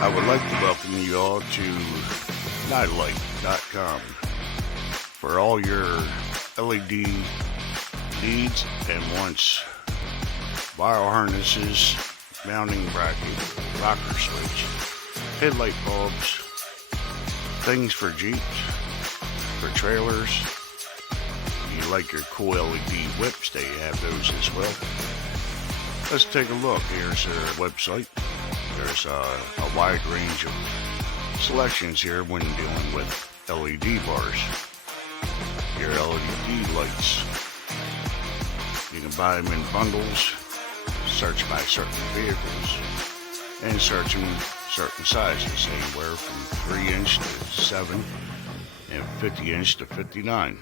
I would like to welcome you all to nightlight.com for all your LED needs and wants. Wire harnesses, mounting bracket, rocker switch, headlight bulbs, things for Jeeps, for trailers. You like your cool LED whips, they have those as well. Let's take a look. Here's their website. There's a wide range of selections here when dealing with LED bars. Your LED lights. You can buy them in bundles, search by certain vehicles, and search them certain sizes, anywhere from 3-inch to 7 and 50-inch to 59.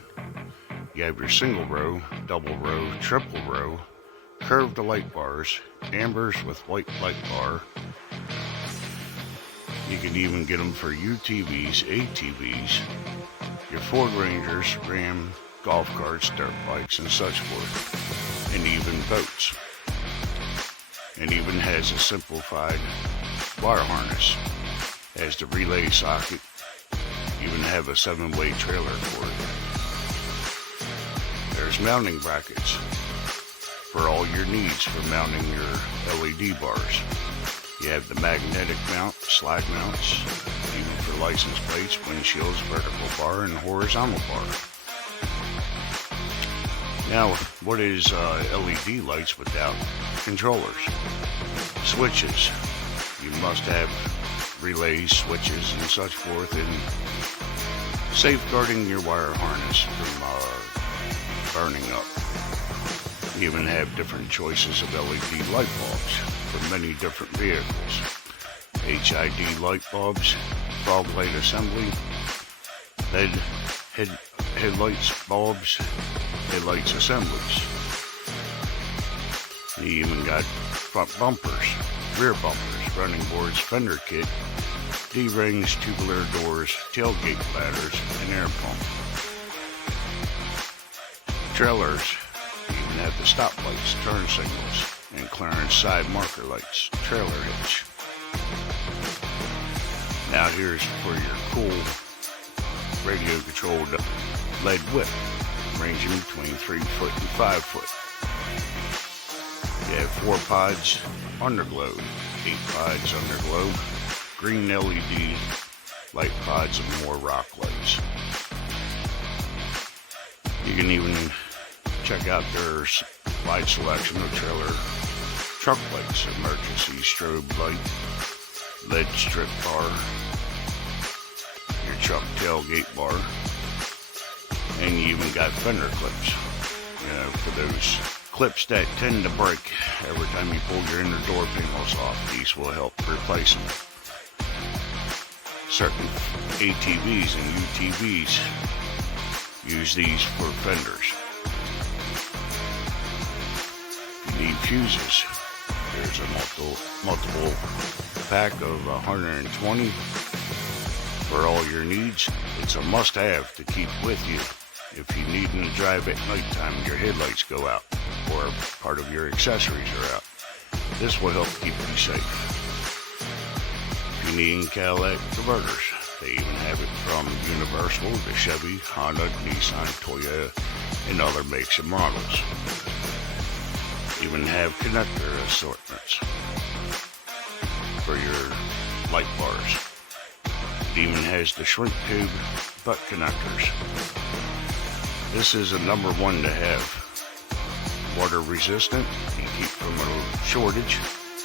You have your single row, double row, triple row, curved light bars, ambers with white light bar. You can even get them for UTVs, ATVs, your Ford Rangers, Ram, golf carts, dirt bikes, and such forth, and even boats. And even has a simplified wire harness, has the relay socket, even have a 7-way trailer for it. There's mounting brackets for all your needs for mounting your LED bars. You have the magnetic mount, slide mounts, even for license plates, windshields, vertical bar, and horizontal bar. Now, what is LED lights without controllers? Switches. You must have relays, switches, and such forth in safeguarding your wire harness from burning up. You even have different choices of LED light bulbs for many different vehicles. HID light bulbs, fog light assembly, headlights bulbs, headlights assemblies. You even got front bumpers, rear bumpers, running boards, fender kit, D-rings, tubular doors, tailgate ladders, and air pump. Trailers. You even have the stop lights, turn signals, and clearance side marker lights, trailer hitch. Now here's for your cool radio controlled lead whip, ranging between 3 foot and 5 foot. You have 4 pods underglow, 8 pods underglow, green LED light pods, and more rock lights. You can even check out their wide selection of trailer truck lights, emergency strobe light, lead strip bar, your truck tailgate bar, and you even got fender clips. You know, for those clips that tend to break every time you pull your inner door panels off, these will help replace them. Certain ATVs and UTVs use these for fenders. If you need fuses, there's a multiple pack of 120 for all your needs. It's a must-have to keep with you if you need to drive at nighttime and your headlights go out or part of your accessories are out. This will help keep you safe. If you need Cadillac converters, they even have it from Universal to Chevy, Honda, Nissan, Toyota, and other makes and models. Even have connector assortments for your light bars. It even has the shrink tube butt connectors. This is a number one to have. Water resistant and keep from a shortage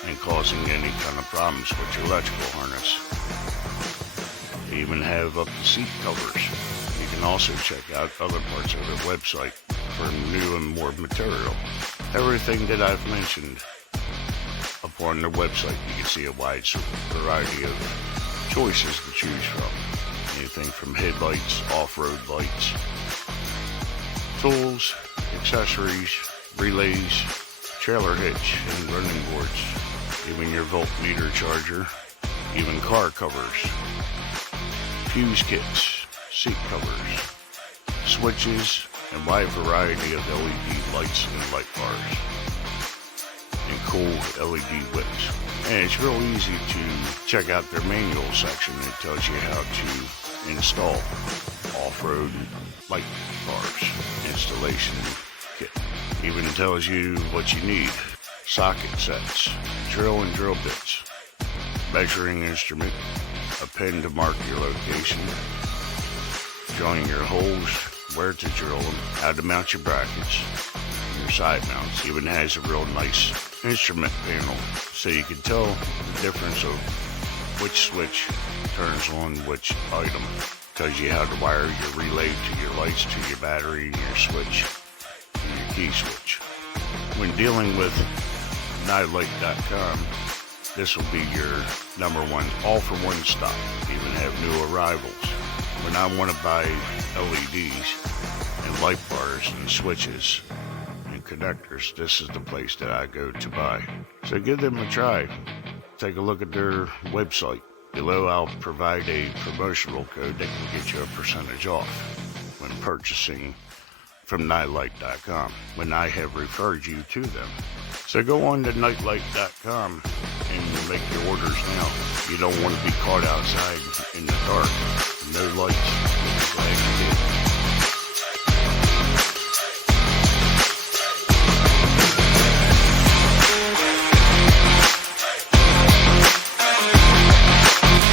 and causing any kind of problems with your electrical harness. They even have up to seat covers. You can also check out other parts of their website for new and more material. Everything that I've mentioned upon their website, you can see a wide variety of choices to choose from. Anything from headlights, off-road lights, tools, accessories, relays, trailer hitch, and running boards. Even your voltmeter charger, even car covers, fuse kits, seat covers, switches, and wide variety of LED lights and light bars. and cold LED wicks. And it's real easy to check out their manual section that tells you how to install off-road light bars installation kit. Even tells you what you need: socket sets, drill and drill bits, measuring instrument, a pin to mark your location, drilling your holes, where to drill them, how to mount your brackets, your side mounts. Even has a real nice instrument panel so you can tell the difference of which switch turns on which item. Tells you how to wire your relay to your lights, to your battery, your switch, and your key switch. When dealing with nightlight.com, this will be your number one, all for one stop. Even have new arrivals. When I want to buy LEDs and light bars and switches and connectors, this is the place that I go to buy. So give them a try. Take a look at their website. Below I'll provide a promotional code that can get you a percentage off when purchasing from nightlight.com when I have referred you to them. So go on to nightlight.com and make your orders now. You don't want to be caught outside in the dark, no lights. Glad you did.